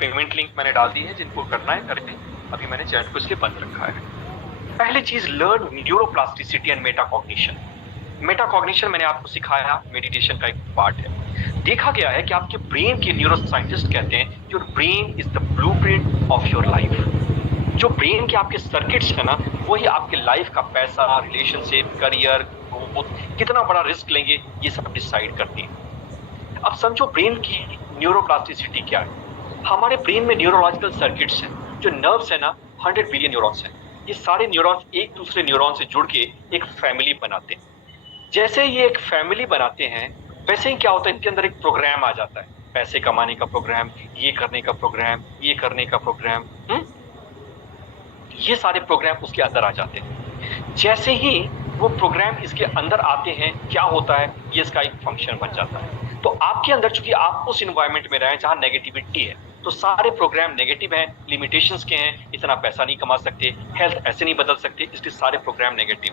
Payment link मैंने डाल दी है, जिनको करना है करें। अभी मैंने चैट को इसलिए बंद रखा है। पहली चीज, learn neuroplasticity and metacognition. Metacognition मैंने आपको सिखाया, मेडिटेशन का एक पार्ट है। देखा गया है कि आपके ब्रेन के न्यूरो साइंटिस्ट कहते हैं your brain is the blueprint of your life. जो ब्रेन के आपके सर्किट्स है ना, वही आपके लाइफ का पैसा, रिलेशनशिप, करियर, ग्रोथ, कितना बड़ा रिस्क लेंगे, ये सब डिसाइड करती है। अब समझो ब्रेन की न्यूरोप्लास्टिसिटी क्या है। हमारे ब्रेन में न्यूरोलॉजिकल सर्किट्स हैं, जो नर्व्स है ना, 100 बिलियन न्यूरॉन्स हैं। ये सारे न्यूरॉन्स एक दूसरे न्यूरॉन से जुड़ के एक फैमिली बनाते हैं। जैसे ये एक फैमिली बनाते हैं, वैसे ही क्या होता है, इनके अंदर एक प्रोग्राम आ जाता है। पैसे कमाने का प्रोग्राम, ये करने का प्रोग्राम, ये करने का प्रोग्राम, ये सारे प्रोग्राम उसके अंदर आ जाते हैं। जैसे ही वो प्रोग्राम इसके अंदर आते हैं, क्या होता है, ये इसका एक फंक्शन बन जाता है। तो आपके अंदर, चूंकि आप उस इन्वायरमेंट में रहे जहां नेगेटिविटी है, तो सारे प्रोग्राम नेगेटिव हैं, लिमिटेशंस के हैं, इतना पैसा नहीं कमा सकते, हेल्थ ऐसे नहीं बदल सकते, इसलिए सारे programme negative.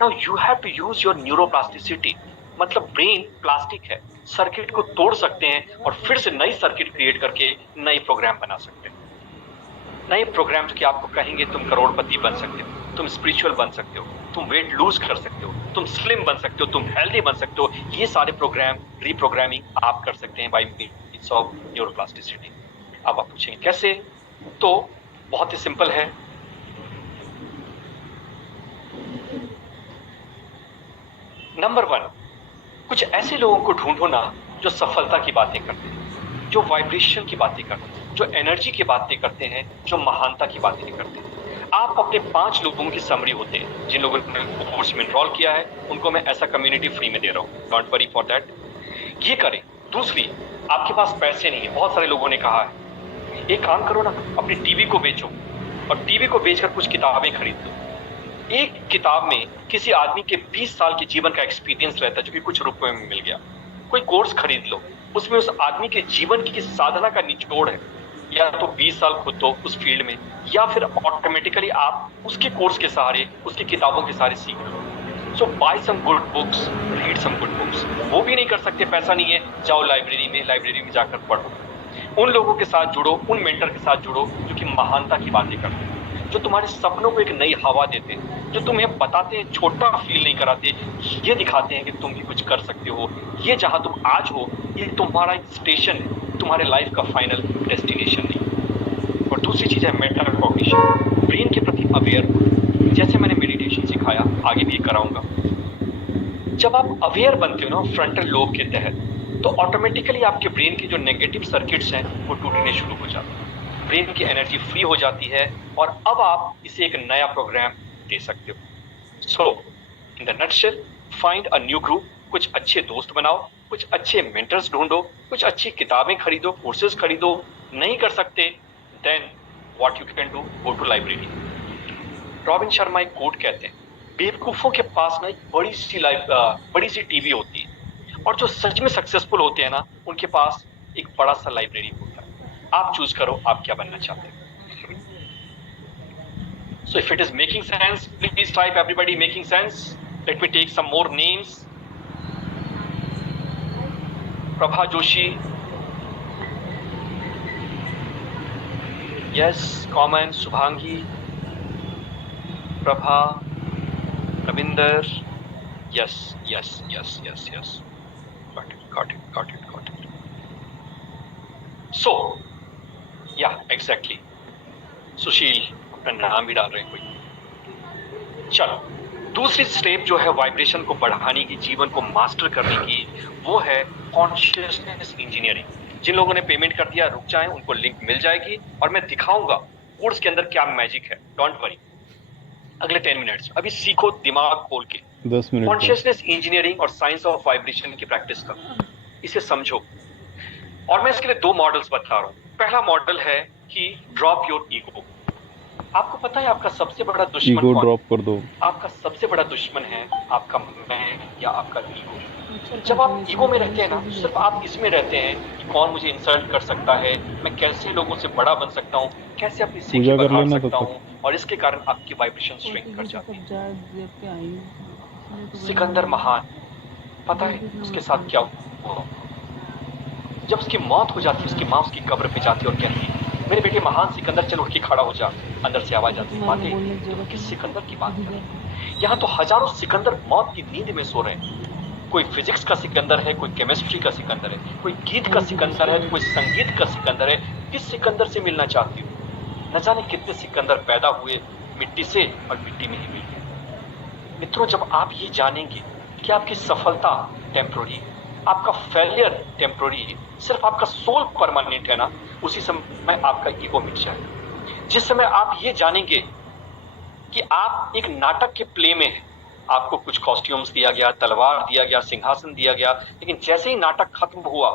Now you have to use your neuroplasticity. मतलब ब्रेन प्लास्टिक है, सर्किट को तोड़ सकते हैं और फिर से नई सर्किट क्रिएट करके नई प्रोग्राम बना सकते हैं। नए प्रोग्राम्स के आपको कहेंगे तुम करोड़पति बन सकते हो, तुम स्पिरिचुअल बन सकते हो, तुम वेट लूज कर सकते हो, तुम स्लिम बन सकते हो, तुम हेल्दी बन सकते हो। ये सारे प्रोग्राम रीप्रोग्रामिंग आप कर सकते हैं बाय मींस ऑफ न्यूरोप्लास्टिसिटी। अब आप पूछेंगे कैसे, तो बहुत ही सिंपल है। नंबर 1, कुछ ऐसे लोगों को ढूंढो ना जो सफलता की बातें करते हैं, जो वाइब्रेशन की बातें करते हैं, जो एनर्जी की बातें करते हैं, जो महानता की बातें करते हैं। आप अपने 5 लोगों की समरी होते हैं, जिन लोगों ने कोर्स में एनरोल किया है, उनको मैं ऐसा कम्युनिटी फ्री में दे रहा हूँ, डोंट वरी फॉर दैट। ये करें। दूसरी, आपके पास पैसे नहीं है, बहुत सारे लोगों ने कहा है, एक काम करो ना, अपनी टीवी को बेचो और टीवी को बेचकर कुछ किताबें खरीद लो। एक किताब में किसी आदमी के 20 साल के जीवन का एक्सपीरियंस रहता है, जो कि कुछ रुपए में मिल गया। कोई कोर्स खरीद लो, उसमें उस आदमी के जीवन की साधना का निचोड़ है। या तो 20 साल खुद दो उस फील्ड में, या फिर ऑटोमेटिकली आप उसके कोर्स के सहारे, उसकी किताबों के सहारे सीख लो। So by some good books, read some good books. वो भी नहीं कर सकते, पैसा नहीं है, जाओ लाइब्रेरी में जाकर पढ़ो। उन लोगों के साथ जुड़ो, उन मेंटर के साथ जुड़ो जो कि महानता की बातें करते हैं, जो तुम्हारे सपनों को एक नई हवा देते हैं, जो तुम्हें बताते हैं, छोटा फील नहीं कराते, ये दिखाते हैं कि तुम भी कुछ कर सकते हो। ये जहां तुम आज हो, ये तुम्हारा एक स्टेशन है, तुम्हारे लाइफ का फाइनल डेस्टिनेशन नहीं। और दूसरी चीज है मेटाकॉग्निशन, ब्रेन के प्रति अवेयर हो। जैसे मैंने मेडिटेशन सिखाया, आगे भी कराऊंगा। जब आप अवेयर बनते हो ना फ्रंटल लोब के तहत, तो ऑटोमेटिकली आपके ब्रेन के जो नेगेटिव सर्किट्स हैं वो टूटने शुरू हो जाते हैं, ब्रेन की एनर्जी फ्री हो जाती है और अब आप इसे एक नया प्रोग्राम दे सकते हो। So in the nutshell, find a new group, कुछ अच्छे दोस्त बनाओ, कुछ अच्छे मेंटर्स ढूंढो, कुछ अच्छी किताबें खरीदो, कोर्सेज खरीदो। नहीं कर सकते, then what you can do, go to library. Robin Sharma एक कोट कहते हैं, बेवकूफों के पास ना एक बड़ी सी टीवी होती है, और जो सच में सक्सेसफुल होते हैं ना, उनके पास एक बड़ा सा लाइब्रेरी होता है। आप चूज करो, आप क्या बनना चाहते हैं। So if it is making sense, please type everybody making sense. Let me take some more names. Prabha Joshi. Yes, common. Subhangi. Prabha. Ravinder. Yes. Got it. So, yeah, exactly. सुशील, अपना नाम भी डाल रहे हैं कोई। चलो, दूसरी स्टेप जो है वाइब्रेशन को बढ़ाने की, जीवन को मास्टर करने की, वो है कॉन्शियसनेस इंजीनियरिंग। जिन लोगों ने पेमेंट कर दिया, रुक जाएं, उनको लिंक मिल जाएगी और मैं दिखाऊंगा कोर्स के अंदर क्या मैजिक है। डोंट वरी, अगले 10 मिनट्स अभी सीखो दिमाग खोल के 10 मिनट कॉन्शियसनेस इंजीनियरिंग और साइंस ऑफ वाइब्रेशन की प्रैक्टिस करो, इसे समझो। और मैं इसके लिए 2 मॉडल्स बता रहा हूं। पहला मॉडल है कि ड्रॉप योर ईगो। आपको पता है आपका सबसे बड़ा दुश्मन ईगो कौन ड्रॉप है? कर दो। आपका सबसे बड़ा दुश्मन है आपका मैं या आपका ईगो। जब आप ईगो में रहते हैं ना, सिर्फ आप इसमें रहते हैं कि कौन मुझे इंसल्ट कर सकता है, मैं कैसे लोगों से बड़ा बन सकता हूँ, कैसे अपनी सीखी पूजा कर बढ़ा लेना तब सकता तक। हूँ, और इसके कारण आपकी वाइब्रेशन श्रिंक कर जाती है। सिकंदर महान, पता है उसके साथ क्या हुआ? जब उसकी मौत हो जाती है, उसकी माँ उसकी कब्र पे जाती है और कहती है, मेरे बेटे महान सिकंदर, चल उठ के खड़ा हो जा। अंदर से आवाज आती है, माते तुम किस सिकंदर की बात कर रहे हो? यहाँ तो हजारों सिकंदर मौत की नींद में सो रहे हैं। कोई फिजिक्स का सिकंदर है, कोई केमिस्ट्री का सिकंदर है, कोई गीत का सिकंदर है, कोई संगीत का सिकंदर है। किस सिकंदर से मिलना चाहती हो? न जाने कितने सिकंदर पैदा हुए मिट्टी से और मिट्टी में ही मिल गए। मित्रों, जब आप ये जानेंगे कि आपकी सफलता टेम्पोररी है, आपका फेलियर टेम्पोररी है, सिर्फ आपका सोल परमानेंट है ना, उसी समय आपका ईगो मिट जाएगा। जिस समय आप ये जानेंगे कि आप एक नाटक के प्ले में हैं, आपको कुछ कॉस्ट्यूम्स दिया गया, तलवार दिया गया, सिंहासन दिया गया, लेकिन जैसे ही नाटक खत्म हुआ,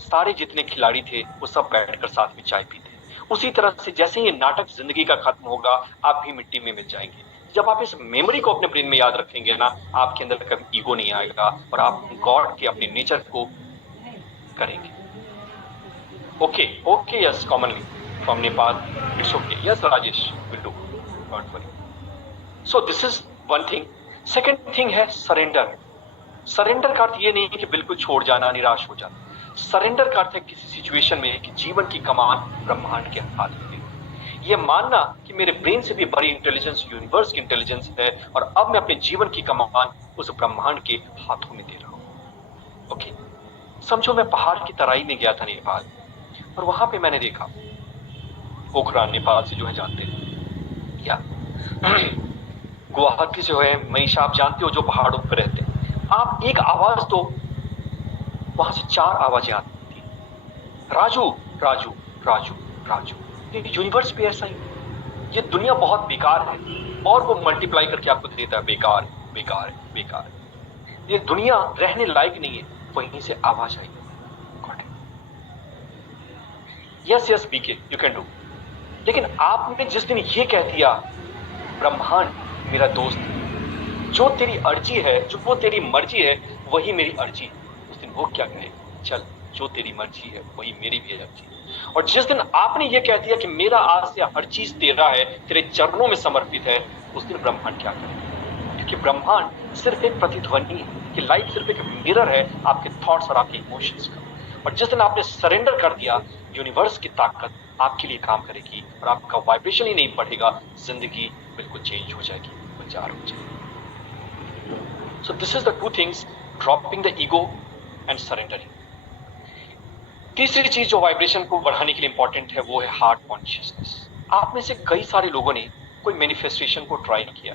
सारे जितने खिलाड़ी थे वो सब बैठकर साथ में चाय पीते। उसी तरह से जैसे ही ये नाटक जिंदगी का खत्म होगा, आप भी मिट्टी में मिल जाएंगे। जब आप इस मेमोरी को अपने ब्रेन में याद रखेंगे ना, आपके अंदर कभी ईगो नहीं आएगा और आप गॉड के अपने नेचर को करेंगे। Okay okay, yes, commonly from Nepal, it's okay, yes Rajesh, will do, don't worry. So this is one thing. Second thing है सरेंडर। सरेंडर का अर्थ ये नहीं है कि बिल्कुल छोड़ जाना, निराश हो जाना। सरेंडर का अर्थ है किसी सिचुएशन में कि जीवन की कमान ब्रह्मांड के हाथ में है। ये मानना कि मेरे ब्रेन से भी बड़ी इंटेलिजेंस यूनिवर्स की इंटेलिजेंस है और अब मैं अपने जीवन की कमान उस ब्रह्मांड के हाथों में दे रहा हूं। ओके, समझो मैं पहाड़ की तराई में गया था नेपाल, और वहां पे मैंने देखा, पोखरा नेपाल से जो है जानते हैं क्या, गुवाहाटी से है, मनीषा आप जानते हो, जो पहाड़ों पर रहते हैं, आप एक आवाज तो वहां से 4 आवाजें आती थी, राजू राजू राजू राजू। ये यूनिवर्स भी ऐसा ही, ये दुनिया बहुत बेकार है और वो मल्टीप्लाई करके आपको देता है बेकार है, बेकार है, बेकार है। ये दुनिया रहने लायक नहीं है, वहीं से आवाज आई, yes yes BK, you can do. लेकिन आपने जिस दिन ये कह दिया, ब्रह्मांड मेरा दोस्त है, जो तेरी अर्जी है, जो वो तेरी मर्जी है, वही मेरी अर्जी है, उस दिन वो क्या कहे, चल जो तेरी मर्जी है वही मेरी भी अर्जी है। और जिस दिन आपने ये कह दिया कि मेरा आज से हर चीज तेरा है, तेरे चरणों में समर्पित है, उस दिन ब्रह्मांड क्या करे, क्योंकि ब्रह्मांड सिर्फ एक प्रतिध्वनि है, कि लाइफ सिर्फ एक मिरर है आपके थॉट्स और आपके इमोशंस का। और जिस दिन आपने सरेंडर कर दिया, यूनिवर्स की ताकत आपके लिए काम करेगी और आपका वाइब्रेशन ही नहीं बढ़ेगा, जिंदगी बिल्कुल चेंज हो जाएगी, गुलजार हो जाएगी। So this is the 2 things, dropping the ego and surrendering. तीसरी चीज जो वाइब्रेशन को बढ़ाने के लिए इंपॉर्टेंट है, वो है हार्ट कॉन्शियसनेस। आप में से कई सारे लोगों ने कोई मैनिफेस्टेशन को ट्राई किया,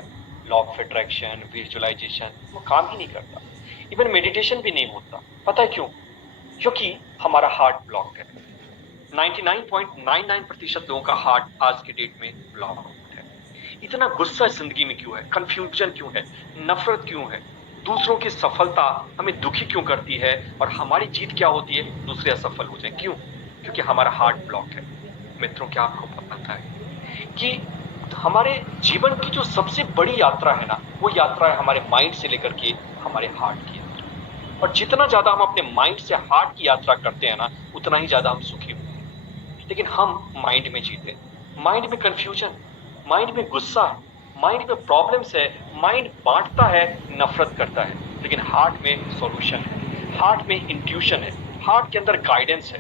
लॉ ऑफ अट्रैक्शन, विजुअलाइजेशन, वो काम ही नहीं करता, इवन मेडिटेशन भी नहीं होता। पता है क्यों? क्योंकि हमारा हार्ट ब्लॉक है। 99.99% लोगों का हार्ट आज के डेट में ब्लॉक है। इतना गुस्सा जिंदगी में क्यों है, कंफ्यूजन क्यों है, नफरत क्यों है, दूसरों की सफलता हमें दुखी क्यों करती है और हमारी जीत क्या होती है, दूसरे असफल हो जाए, क्यों? क्योंकि हमारा हार्ट ब्लॉक है। मित्रों, क्या आपको पता है कि हमारे जीवन की जो सबसे बड़ी यात्रा है ना, वो यात्रा है हमारे माइंड से लेकर के हमारे हार्ट की यात्रा। और जितना ज्यादा हम अपने माइंड से हार्ट की यात्रा करते हैं ना, उतना ही ज्यादा हम सुखी होते हैं। लेकिन हम माइंड में जीते, माइंड में कंफ्यूजन, माइंड में गुस्सा, माइंड में प्रॉब्लम्स है, माइंड बांटता है, नफरत करता है। लेकिन हार्ट में सॉल्यूशन है, हार्ट में इंट्यूशन है, हार्ट के अंदर गाइडेंस है।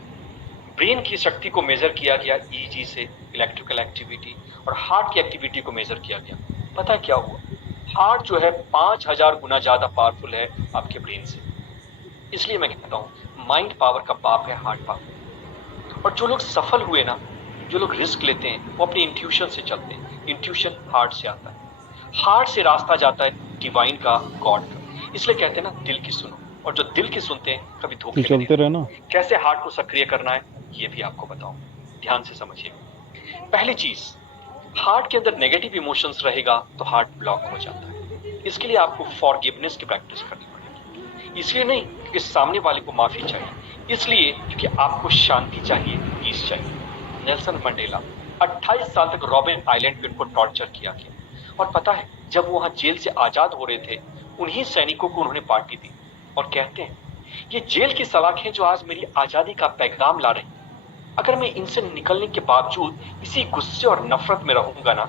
ब्रेन की शक्ति को मेजर किया गया ईजी से, इलेक्ट्रिकल एक्टिविटी, और हार्ट की एक्टिविटी को मेजर किया गया। पता है क्या हुआ? हार्ट जो है 5000 गुना ज्यादा पावरफुल है आपके ब्रेन से। इसलिए मैं कहता हूं माइंड पावर का बाप है हार्ट पावर। और जो लोग सफल हुए ना, जो लोग रिस्क लेते हैं, वो अपने इंट्यूशन से चलते हैं। इंट्यूशन हार्ट से आता है, हार्ट से रास्ता जाता है डिवाइन का, गॉड का। इसलिए कहते हैं ना, दिल की सुनो, और जो दिल की सुनते हैं कभी धोखे में नहीं रहते। कैसे हार्ट को सक्रिय करना है ये भी आपको बताऊं, ध्यान से समझिए। पहली चीज, हार्ट के अंदर नेगेटिव इमोशंस रहेगा तो हार्ट ब्लॉक हो जाता है। इसके लिए आपको फॉरगिवनेस की प्रैक्टिस करनी पड़ेगी। इसलिए नहीं क्योंकि सामने वाले को माफी चाहिए, इसलिए क्योंकि आपको शांति चाहिए, पीस चाहिए। नेल्सन मंडेला 28 साल तक रॉबिन आइलैंड पे उनको टॉर्चर किया गया, और पता है जब वो वहां जेल से आजाद हो रहे थे, उन्हीं सैनिकों को उन्होंने पार्टी दी और कहते हैं, ये जेल की सलाखें जो आज मेरी आजादी का पैगाम ला रही, अगर मैं इनसे निकलने के बावजूद इसी गुस्से और नफरत में रहूंगा ना,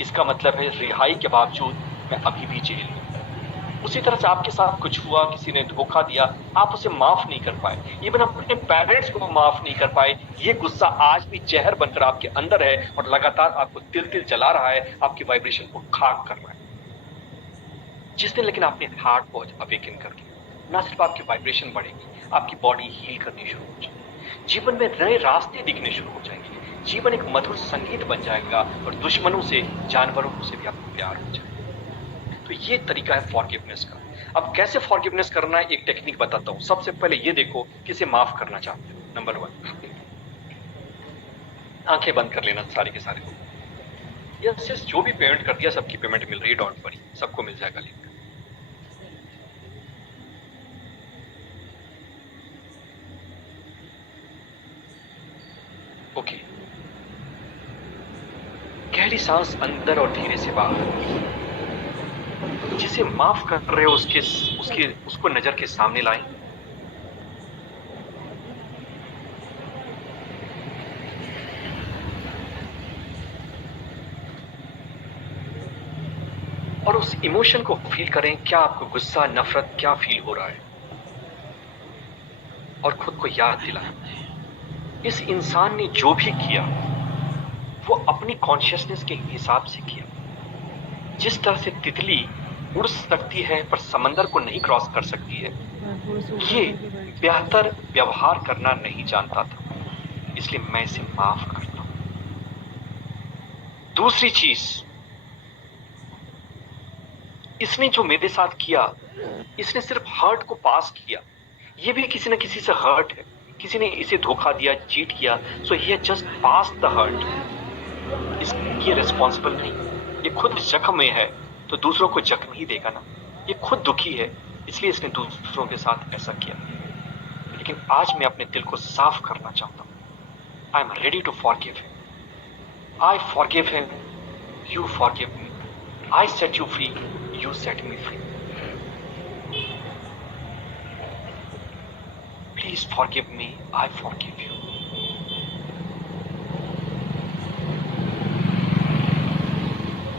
इसका मतलब है रिहाई के बावजूद मैं अभी भी जेल में। उसी तरह से आपके साथ कुछ हुआ, किसी ने धोखा दिया, आप उसे माफ नहीं कर पाए, इवन अपने पेरेंट्स को माफ नहीं कर पाए। ये गुस्सा आज भी जहर बनकर आपके अंदर है और लगातार आपको तिल तिल जला रहा है, आपकी वाइब्रेशन को खाक कर रहा है। जिस दिन लेकिन आपने हार्ट को अवेकन कर लिया, ना सिर्फ आपकी वाइब्रेशन बढ़ेगी, आपकी बॉडी हील करनी शुरू हो जाएगी, जीवन में नए रास्ते दिखने शुरू हो जाएंगे, जीवन एक मधुर संगीत बन जाएगा और दुश्मनों से, जानवरों से भी आपको प्यार हो जाएगा। तो ये तरीका है फॉरगिवनेस का। अब कैसे फॉरगिवनेस करना है, एक टेक्निक बताता हूं। सबसे पहले ये देखो किसे माफ करना चाहते हो। नंबर 1, आंखें बंद कर लेना सारे के सारे लोग। यस, जो भी पेमेंट कर दिया सबकी पेमेंट मिल रही है, डोंट वरी, सबको मिल जाएगा लिंक। ओके, गहरी सांस अंदर और धीरे से बाहर। जिसे माफ कर रहे हो उसको नजर के सामने लाएं। और उस इमोशन को फील करें। क्या आपको गुस्सा, नफरत क्या फील हो रहा है? और खुद को याद दिलाएं, इस इंसान ने जो भी किया वो अपनी कॉन्शियसनेस के हिसाब से किया। जिस तरह से तितली उड़ सकती है पर समंदर को नहीं क्रॉस कर सकती है, ये बेहतर व्यवहार करना नहीं जानता था, इसलिए मैं इसे माफ करता हूं। दूसरी चीज, इसने जो मेरे साथ किया, इसने सिर्फ हर्ट को पास किया। ये भी किसी न किसी से हर्ट है, किसी ने इसे धोखा दिया, चीट किया, सो ही जस्ट पास द हर्ट। ये रिस्पॉन्सिबल नहीं, ये खुद जख्म में है तो दूसरों को जख्म ही देगा ना। ये खुद दुखी है, इसलिए इसने दूसरों के साथ ऐसा किया। लेकिन आज मैं अपने दिल को साफ करना चाहता हूं। I am ready to forgive him. I forgive him, you forgive me. I set you free, you set me free. Please forgive me, I forgive you.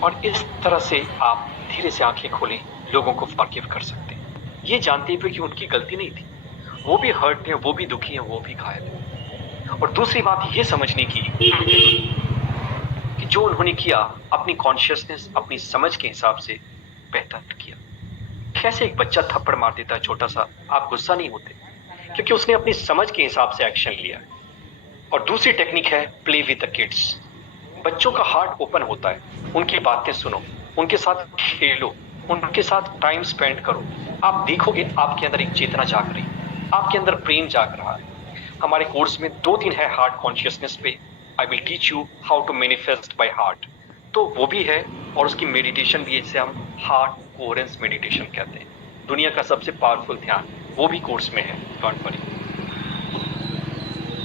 और इस तरह से आप धीरे से आंखें खोलें, लोगों को फॉरगिव कर सकते हैं, ये जानते हुए कि उनकी गलती नहीं थी। वो भी हर्ट हैं, वो भी दुखी हैं, वो भी घायल हैं। और दूसरी बात ये समझने की कि जो उन्होंने किया अपनी कॉन्शियसनेस, अपनी समझ के हिसाब से बेहतर किया। कैसे एक बच्चा थप्पड़ मार देता है छोटा सा, आप गुस्सा नहीं होते, क्योंकि उसने अपनी समझ के हिसाब से एक्शन लिया। और दूसरी टेक्निक है प्ले विद द किड्स। बच्चों का हार्ट ओपन होता है, उनकी बातें सुनो, उनके साथ खेलो, उनके साथ टाइम स्पेंड करो। आप देखोगे आपके अंदर एक चेतना जाग रही, आपके अंदर प्रेम जाग रहा है। हमारे कोर्स में 2 दिन है हार्ट कॉन्शियसनेस पे। I will teach you how to manifest by heart, तो वो भी है। और उसकी मेडिटेशन भी है, जिसे हम हार्ट कोहेरेंस मेडिटेशन कहते हैं। दुनिया का सबसे पावरफुल ध्यान, वो भी कोर्स में है, डोंट वरी।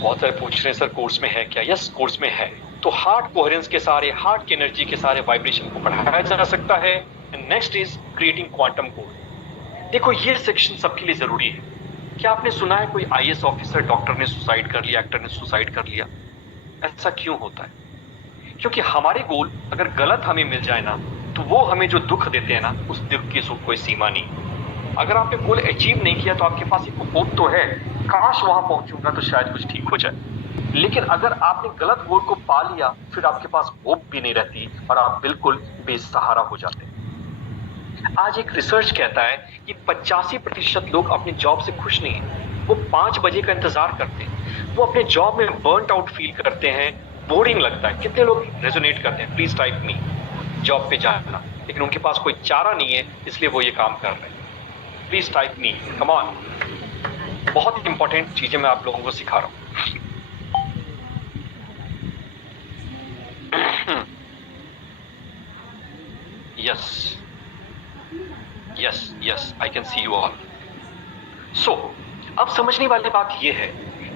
बहुत सारे पूछ रहे हैं सर कोर्स में है क्या? यस, कोर्स में है। तो हार्ट कोहेरेंस के सारे, हार्ट की एनर्जी के सारे वाइब्रेशन को बढ़ाया जा सकता है। Next is creating quantum code. देखो ये सेक्शन सबके लिए जरूरी है। क्या आपने सुना है कोई आईएएस ऑफिसर, डॉक्टर ने सुसाइड कर लिया, एक्टर ने सुसाइड कर लिया? ऐसा क्यों होता है? क्योंकि हमारे गोल अगर गलत हमें मिल जाए ना, तो वो हमें जो दुख देते हैं ना, उस दुख की कोई सीमा नहीं। अगर आपने गोल अचीव नहीं किया तो आपके पास एक होप तो है, काश वहां पहुंचूंगा तो शायद कुछ ठीक हो जाए। लेकिन अगर आपने गलत गोल को पा लिया, फिर आपके पास होप भी नहीं रहती और आप बिल्कुल बेसहारा हो जाते हैं। आज एक रिसर्च कहता है कि 85% लोग अपने जॉब से खुश नहीं हैं। वो 5 बजे का इंतजार करते हैं, वो अपने जॉब में बर्नट आउट फील करते हैं, बोरिंग लगता है। कितने लोग रेजोनेट करते हैं? Please type me. जॉब पे जाना, लेकिन उनके पास कोई चारा नहीं है, इसलिए वो ये काम कर रहे हैं। Please type me, come on. बहुत इंपॉर्टेंट चीजें मैं आप लोगों को सिखा रहा हूं। yes, I can see you all. So, अब समझने वाली बात यह है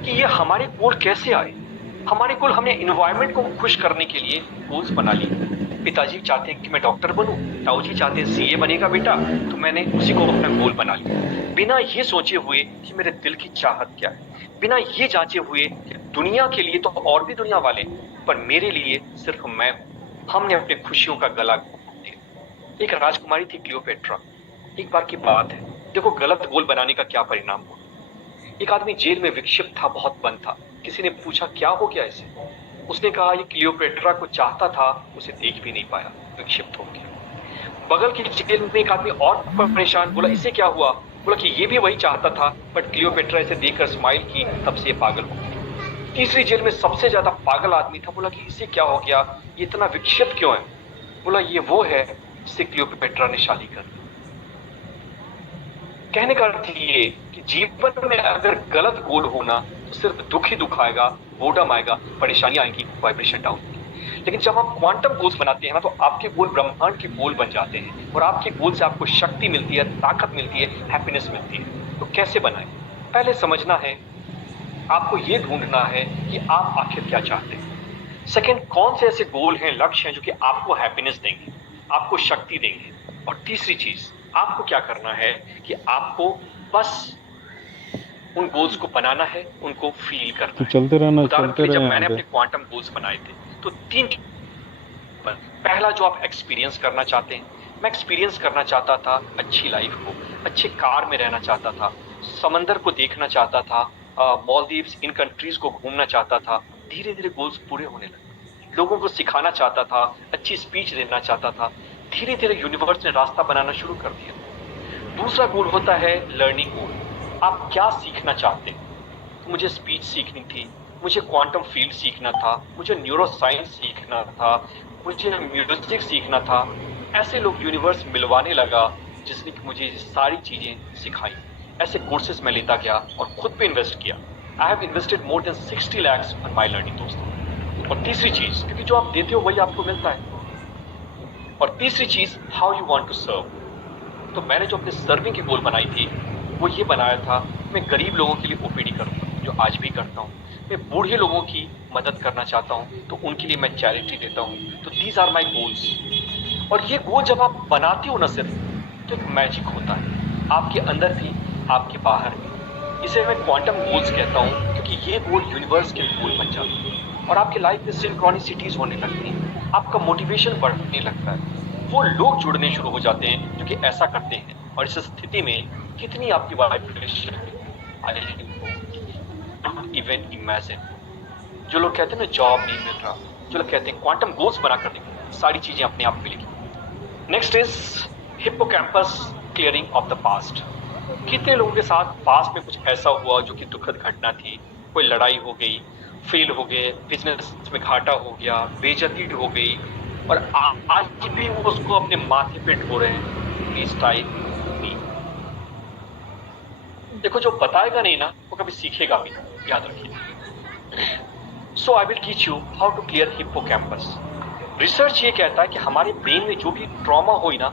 कि ये हमारे गोल कैसे आए। हमारे गोल, हमने इन्वायरमेंट को खुश करने के लिए गोल्स बना लिए। पिताजी चाहते हैं कि मैं डॉक्टर बनूं, ताऊ जी चाहते हैं सीए बनेगा बेटा, तो मैंने उसी को अपना गोल बना लिया, बिना ये सोचे हुए कि मेरे दिल की चाहत क्या है, बिना ये जांचे हुए कि दुनिया के लिए तो और भी दुनिया वाले, पर मेरे लिए सिर्फ मैं हूं। हमने अपनी खुशियों का गला घोंट दिया। एक राजकुमारी थी क्लियोपेट्रा, एक बार की बात है, देखो गलत गोल बनाने का क्या परिणाम हुआ। एक आदमी जेल में विक्षिप्त था, बहुत बंद था। किसी ने पूछा क्या हो गया इसे। उसने कहा ये क्लियोपेट्रा को चाहता था, उसे देख भी नहीं पाया, विक्षिप्त हो गया। बगल की जेल में एक आदमी और परेशान, बोला इसे क्या हुआ। बोला कि ये भी वही चाहता था, बट क्लियोपेट्रा इसे देखकर स्माइल की, तब से ये पागल हो गया। तीसरी जेल में सबसे ज्यादा पागल आदमी था, बोला कि इसे क्या हो गया, ये इतना विक्षिप्त क्यों है। बोला ये वो है जिससे क्लियोपेट्रा ने शादी कर ली। कहने का अर्थ ये कि जीवन में अगर गलत गोल होना तो सिर्फ दुख ही दुख आएगा, बोर्डम आएगा, परेशानियां आएंगी, वाइब्रेशन डाउन होगी। लेकिन जब आप क्वांटम गोल्स बनाते हैं ना, तो आपके गोल ब्रह्मांड के गोल बन जाते हैं और आपके गोल से आपको शक्ति मिलती है, ताकत मिलती है, हैप्पीनेस मिलती है। तो कैसे बनाएं? पहले समझना है, आपको ये ढूंढना है कि आप आखिर क्या चाहते हैं। सेकंड, कौन से ऐसे गोल हैं, लक्ष्य हैं जो कि आपको हैप्पीनेस देंगे, आपको शक्ति देंगे। और तीसरी चीज, आपको क्या करना है कि आपको बस उन गोल्स को बनाना है, उनको फील करना तो है। चलते रहना, उदाहरण के चलते लिए रहे जब यहाँ मैंने पे। अपने क्वांटम गोल्स बनाए थे तो तीन, पहला जो आप एक्सपीरियंस करना चाहते हैं, मैं एक्सपीरियंस करना चाहता था अच्छी लाइफ को, अच्छे कार में रहना चाहता था, समंदर को देखना चाहता था, मालदीव्स, इन कंट्रीज को घूमना चाहता था। धीरे धीरे गोल्स पूरे होने लगे। लोगों को सिखाना चाहता था, अच्छी स्पीच देना चाहता था। धीरे धीरे यूनिवर्स ने रास्ता बनाना शुरू कर दिया। दूसरा गोल होता है लर्निंग गोल। आप क्या सीखना चाहते हैं। तो मुझे स्पीच सीखनी थी, मुझे क्वांटम फील्ड सीखना था, मुझे न्यूरो साइंस सीखना था, मुझे म्यूजिक सीखना था। ऐसे लोग यूनिवर्स मिलवाने लगा जिसने कि मुझे ये सारी चीजें सिखाई। ऐसे कोर्सेज मैं लेता गया और खुद पे इन्वेस्ट किया। I have invested more than 60 lakhs on my learning दोस्तों। और तीसरी चीज, क्योंकि जो आप देते हो वही आपको मिलता है। और तीसरी चीज, how you want to serve. तो मैंने जो अपने सर्विंग की गोल बनाई थी वो ये बनाया था, मैं गरीब लोगों के लिए ओपीडी करूंगा, जो आज भी करता हूँ। मैं बूढ़े लोगों की मदद करना चाहता हूँ, तो उनके लिए मैं चैरिटी देता हूँ। तो दीज आर माई गोल्स। और ये गोल जब आप बनाते हो ना सिर्फ, तो एक मैजिक होता है, आपके अंदर भी, आपके बाहर भी। इसे मैं क्वांटम गोल्स कहता हूँ, क्योंकि ये गोल यूनिवर्स के गोल बन जाते हैं और आपके लाइफ में सिंक्रोनिसिटीज होने लगती हैं, आपका मोटिवेशन बढ़ने लगता है। वो लोग जुड़ने शुरू हो जाते हैं जो कि ऐसा करते हैं। और इस स्थिति में कितनी आपकी वाइब्रेशन इवन इमेजिन। जो लोग कहते हैं ना जॉब नहीं मिल रहा, जो लोग कहते हैं क्वांटम गोल्स बना कर देखो, सारी चीजें अपने आप मिलेगी। Next is hippocampus clearing of the past. कितने लोगों के साथ पास्ट में कुछ ऐसा हुआ जो कि दुखद घटना थी, कोई लड़ाई हो गई, फेल हो गए, बिजनेस में घाटा हो गया, बेइज्जती हो गई, और आज भी वो उसको अपने माथे पे ढो रहे हैं। प्लीज टाइप मी। देखो जो बताएगा नहीं ना वो कभी सीखेगा भी नहीं, याद रखिए। So I will teach you how to clear hippocampus. Research ये कहता है कि हमारे ब्रेन में जो भी ट्रॉमा हुई ना,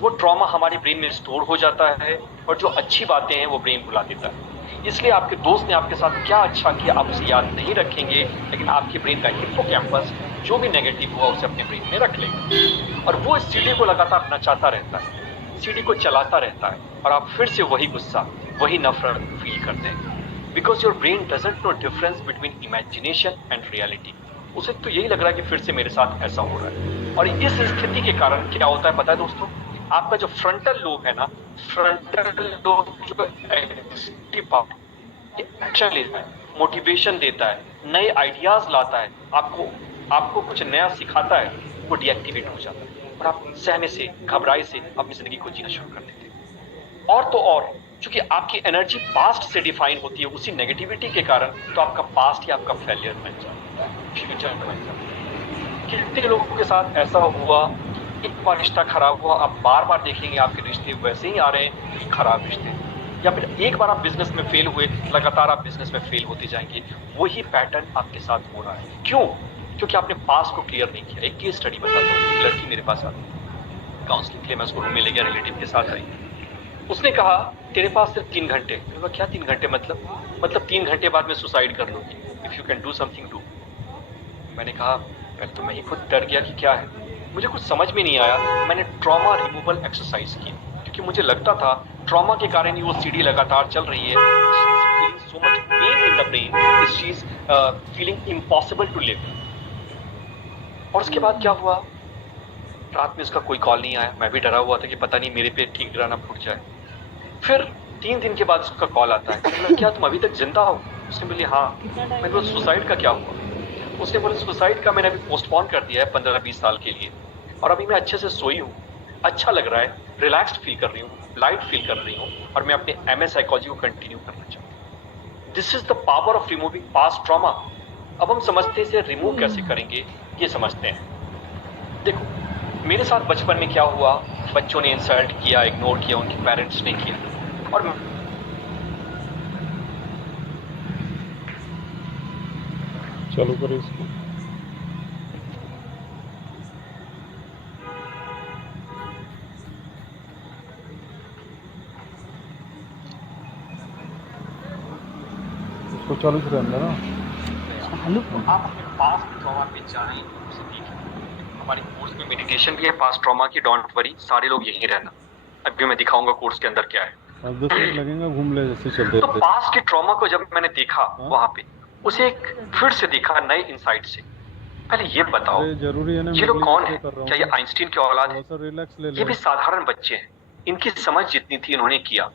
वो ट्रॉमा हमारे ब्रेन में स्टोर हो जाता है, और जो अच्छी बातें हैं वो ब्रेन भुला देता है। इसलिए आपके दोस्त ने आपके साथ क्या अच्छा किया आप उसे याद नहीं रखेंगे, लेकिन आपके ब्रेन का हिप्पोकैम्पस जो भी नेगेटिव हुआ उसे अपने ब्रेन में रख लेगा, और वो इस सीडी को लगातार नचाता रहता है, सीडी को चलाता रहता है, और आप फिर से वही गुस्सा, वही नफरत फील करते हैं। Because your brain doesn't know difference between imagination and reality. उसे तो यही लग रहा है कि फिर से मेरे साथ ऐसा हो रहा है। और इस स्थिति के कारण क्या होता है पता है दोस्तों, आपका जो फ्रंटल लोब है ना, फ्रंटल लोब जो एक्टिव पार्ट, एक्शन लेता है, मोटिवेशन देता है, नए आइडियाज लाता है, आपको कुछ नया सिखाता है, वो डीएक्टिवेट हो जाता है, और आप सहमे से, घबराए से अपनी जिंदगी को जीना शुरू कर देते हैं। और तो और चूंकि आपकी एनर्जी पास्ट से डिफाइन होती है उसी नेगेटिविटी के कारण, तो आपका पास्ट ही आपका फेलियर बन जाता है, फ्यूचर बन जाता है। कितने लोगों के साथ ऐसा हुआ, एक बार रिश्ता खराब हुआ, आप बार बार देखेंगे आपके रिश्ते वैसे ही आ रहे हैं, खराब रिश्ते। या फिर एक बार आप बिजनेस में फेल हुए, लगातार आप बिजनेस में फेल होते जाएंगे। वही पैटर्न आपके साथ हो रहा है। क्यों? क्योंकि आपने पास्ट को क्लियर नहीं किया। एक केस स्टडी बताता हूँ। एक लड़की मेरे पास आती, काउंसलिंग के लिए मैं उसको रूम में ले गया, रिलेटिव के साथ आई। उसने कहा तेरे पास सिर्फ 3 घंटे। मैंने कहा क्या 3 घंटे मतलब 3 घंटे बाद मैं सुसाइड कर लूंगी। If you can do something do. मैंने कहा पहले तो मैं ही खुद डर गया कि क्या है, मुझे कुछ समझ में नहीं आया। मैंने ट्रॉमा रिमूवल एक्सरसाइज की, क्योंकि मुझे लगता था ट्रॉमा के कारण ही वो सीडी लगातार चल रही है। Feeling so much pain in the brain, she is feeling impossible to live. और उसके बाद क्या हुआ, रात में उसका कोई कॉल नहीं आया। मैं भी डरा हुआ था कि पता नहीं मेरे पे ठीक ना फूट जाए। फिर 3 दिन के बाद उसका कॉल आता है, बोला क्या तुम अभी तक जिंदा हो? उसने बोली हाँ। मैंने बोला सुसाइड का क्या हुआ? उसने बोला सुसाइड का मैंने अभी पोस्टपोन कर दिया है 15-20 साल के लिए, और अभी मैं अच्छे से सोई हूँ, अच्छा लग रहा है, रिलैक्स्ड फील कर रही हूँ, लाइट फील कर रही हूँ, और मैं अपने एमए साइकोलॉजी को कंटिन्यू करना चाहती हूँ। This is the power of removing past trauma. अब हम समझते हैं इसे रिमूव कैसे करेंगे, ये समझते हैं। देखो मेरे साथ बचपन में क्या हुआ, बच्चों ने इंसल्ट किया, इग्नोर किया, उनके पेरेंट्स ने किया, और चालू करें इसको। इसको चालू से रहना ना। चालू आप अपने पास्ट ट्रॉमा पे जाएं, उसे देखें। हमारे कोर्स में मेडिटेशन भी है पास्ट ट्रॉमा की, डोंट वरी, सारे लोग यहीं रहना। अभी मैं दिखाऊंगा कोर्स के अंदर क्या है। 5-10 मिनट लगेगा, घूम ले जैसे चलते तो रहते। पास्ट के ट्रॉमा को जब मैंने देखा हाँ? वहां पे, उसे एक फिर से देखा नए इंसाइट से। पहले ये बताओ, अरे जरूरी है ना, ये लोग मेरे लिए कौन है? इसलिए कर रहा क्या ये हूँ। आइंस्टीन की औलाद थोड़ा है? सा रिलैक्स ले ये ले। भी साधारण बच्चे हैं, इनकी समझ जितनी थी इन्होंने किया।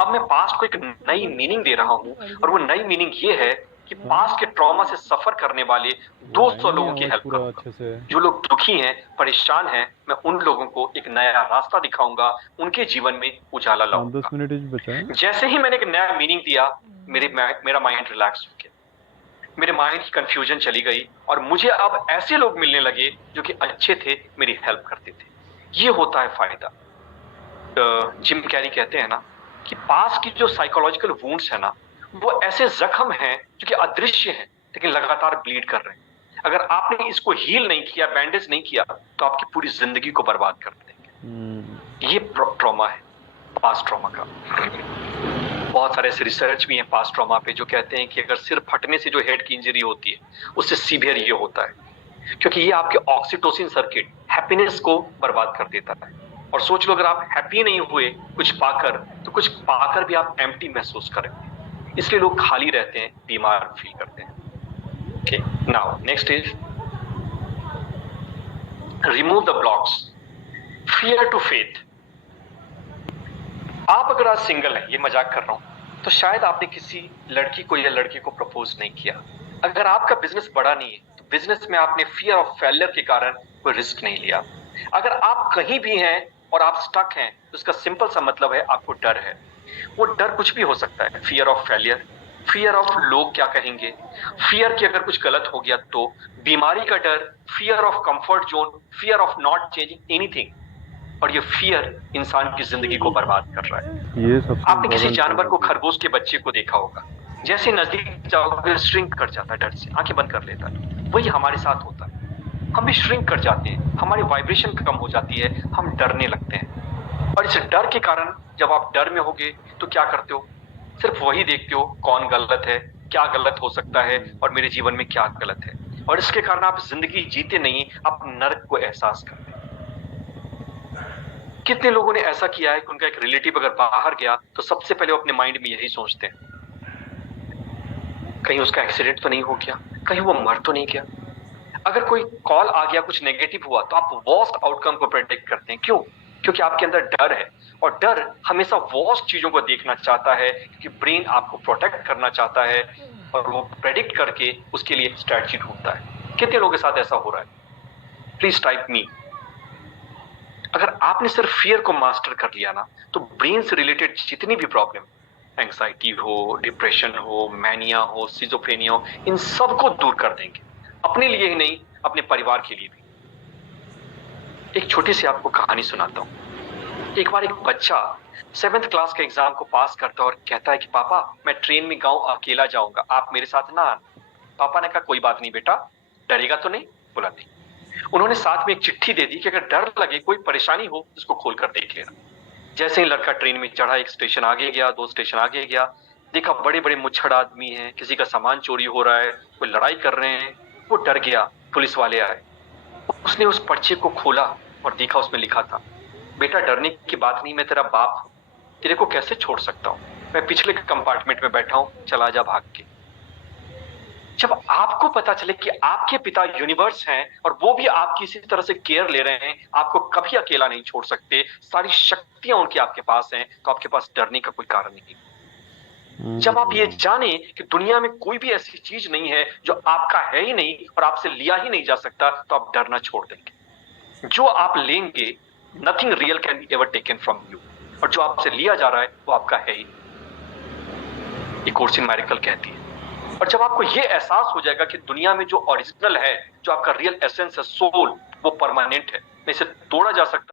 अब मैं पास्ट को एक नई मीनिंग दे रहा हूं, और वो नई मीनिंग ये है कि हाँ? पास्ट के ट्रॉमा से सफर करने वाले वो आया 200 नहीं लोगों की आवाज हेल्प पूरा करूंगा। अच्छे से। जो लोग दुखी हैं, परेशान हैं, मैं उन लोगों को एक नया रास्ता दिखाऊंगा, उनके जीवन में उजाला 5-10 लाऊंगा। मिनट ही बचा है। जैसे ही मैंने एक नया मीनिंग दिया, मेरा माइंड रिलैक्स हो गया, मेरे माइंड की कंफ्यूजन चली गई, और मुझे अब ऐसे लोग मिलने लगे जो कि अच्छे थे, मेरी हेल्प करते थे। ये होता है फायदा। जिम कैरी कहते हैं ना कि पास की जो साइकोलॉजिकल वुंड्स है ना, वो ऐसे जख्म हैं जो कि अदृश्य हैं लेकिन लगातार ब्लीड कर रहे हैं। अगर आपने इसको हील नहीं किया, बैंडेज नहीं किया, तो आपकी पूरी जिंदगी को बर्बाद कर देंगे। ये ट्रॉमा है, पास्ट ट्रॉमा का। बहुत सारे ऐसे रिसर्च भी हैं पास्ट ट्रॉमा पे जो कहते हैं कि अगर सिर फटने से जो हेड की इंजरी होती है, उससे सीवियर ये होता है, क्योंकि ये आपके ऑक्सीटोसिन सर्किट, हैप्पीनेस को बर्बाद कर देता है। और सोच लो, अगर आप हैप्पी नहीं हुए कुछ पाकर, तो कुछ पाकर भी आप एम्प्टी महसूस करेंगे। इसलिए लोग खाली रहते हैं, बीमार फील करते हैं। Okay, now next is remove the blocks, fear to faith. आप अगर आज सिंगल है, ये मजाक कर रहा हूं, तो शायद आपने किसी लड़की को या लड़के को प्रपोज नहीं किया। अगर आपका बिजनेस बड़ा नहीं है, तो बिजनेस में आपने फियर ऑफ फेलियर के कारण कोई रिस्क नहीं लिया। अगर आप कहीं भी हैं और आप स्टक हैं, तो उसका सिंपल सा मतलब है आपको डर है। वो डर कुछ भी हो सकता है, fear of failure, fear of लोग क्या कहेंगे, फियर कि अगर कुछ गलत हो गया तो, बीमारी का डर, fear of comfort zone, fear of not changing anything. और ये फियर इंसान की जिंदगी को बर्बाद कर रहा है। ये सबसे आपने किसी इम्पोर्टेंट जानवर को, है। खरगोश के बच्चे को देखा होगा, जैसे नजदीक जाओगे श्रिंक कर जाता है, डर से आंखें बंद कर लेता है। वही हमारे साथ होता है, हम भी श्रिंक कर जाते हैं, हमारी वाइब्रेशन कम हो जाती है, हम डरने लगते हैं। और इस डर के कारण जब आप डर में होगे तो क्या करते हो? सिर्फ वही देखते हो कौन गलत है, क्या गलत हो सकता है, और मेरे जीवन में क्या गलत है। और इसके कारण आप जिंदगी जीते नहीं, आप नर्क को एहसास करते हैं। कितने लोगों ने ऐसा किया है कि उनका एक रिलेटिव अगर बाहर गया तो सबसे पहले वो अपने माइंड में यही सोचते हैं, कहीं उसका एक्सीडेंट तो नहीं हो गया, कहीं वो मर तो नहीं गया। अगर कोई कॉल आ गया, कुछ नेगेटिव हुआ, तो आप वर्स्ट आउटकम को प्रेडिक्ट करते हैं। क्यों? क्योंकि आपके अंदर डर है, और डर हमेशा वर्स्ट चीजों को देखना चाहता है, क्योंकि ब्रेन आपको प्रोटेक्ट करना चाहता है, और वो प्रेडिक्ट करके उसके लिए स्ट्रैटेजी ढूंढता है। कितने लोगों के साथ ऐसा हो रहा है? प्लीज टाइप मी। अगर आपने सिर्फ फियर को मास्टर कर लिया ना, तो ब्रेन से रिलेटेड जितनी भी प्रॉब्लम, एंग्जाइटी हो, डिप्रेशन हो, मैनिया हो, सिजोफ्रेनिया हो, इन सबको दूर कर देंगे। अपने लिए ही नहीं, अपने परिवार के लिए भी। एक छोटी सी आपको कहानी सुनाता हूं। एक बार एक बच्चा 7th क्लास के एग्जाम को पास करता है और कहता है कि पापा, मैं ट्रेन में गांव अकेला जाऊंगा, आप मेरे साथ ना आना। पापा ने कहा कोई बात नहीं बेटा, डरेगा तो नहीं? बोला नहीं। उन्होंने साथ में एक चिट्ठी दे दी कि अगर डर लगे, कोई परेशानी हो, इसको खोलकर देख लेना। जैसे ही लड़का ट्रेन में चढ़ा, एक स्टेशन आगे गया, 2 स्टेशन आगे गया, देखा बड़े बड़े मुच्छड़ आदमी हैं, किसी का सामान चोरी हो रहा है, कोई लड़ाई कर रहे हैं। वो डर गया, पुलिस वाले आए। उसने उस पर्चे को खोला और देखा, उसमें लिखा था, बेटा डरने की बात नहीं, मैं तेरा बाप हूं, तेरे को कैसे छोड़ सकता हूं, मैं पिछले कंपार्टमेंट में बैठा हूं, चला जा भाग के। जब आपको पता चले कि आपके पिता यूनिवर्स हैं और वो भी आपकी इसी तरह से केयर ले रहे हैं, आपको कभी अकेला नहीं छोड़ सकते, सारी शक्तियां उनकी आपके पास हैं, तो आपके पास डरने का कोई कारण नहीं। जब आप ये जाने कि दुनिया में कोई भी ऐसी चीज नहीं है जो आपका है ही नहीं और आपसे लिया ही नहीं जा सकता, तो आप डरना छोड़ देंगे। जो आप लेंगे, nothing real can be ever taken from you, और जो आपसे लिया जा रहा है वो आपका है ही। ये कोर्स इन मैरिकल कहती है। और जब आपको ये एहसास हो जाएगा कि दुनिया में जो ओरिजिनल है, जो आपका रियल एसेंस है, सोल, वो परमानेंट है, इसे तोड़ा जा सकता